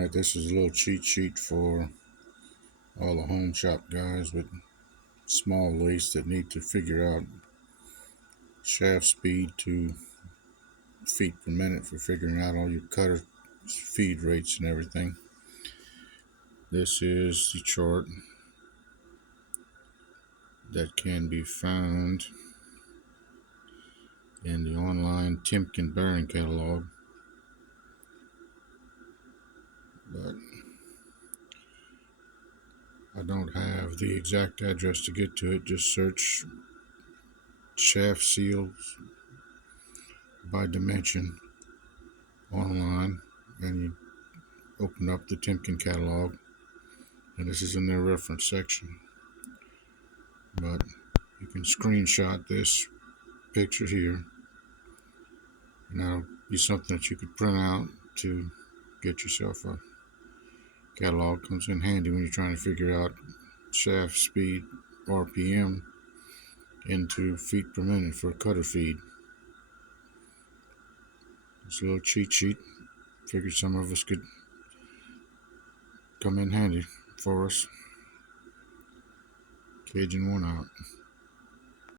Alright, this is a little cheat sheet for all the home shop guys with small lathes that need to figure out shaft speed to feet per minute for figuring out all your cutter feed rates and everything. This is the chart that can be found in the online Timken bearing catalog, but I don't have the exact address to get to it. Just search shaft seals by dimension online and you open up the Timken catalog, and this is in their reference section. But you can screenshot this picture here, and that'll be something that you could print out to get yourself a catalog. Comes in handy when you're trying to figure out shaft speed, RPM, into feet per minute for cutter feed. It's a little cheat sheet. Figured some of us could come in handy for us. Cajun one out.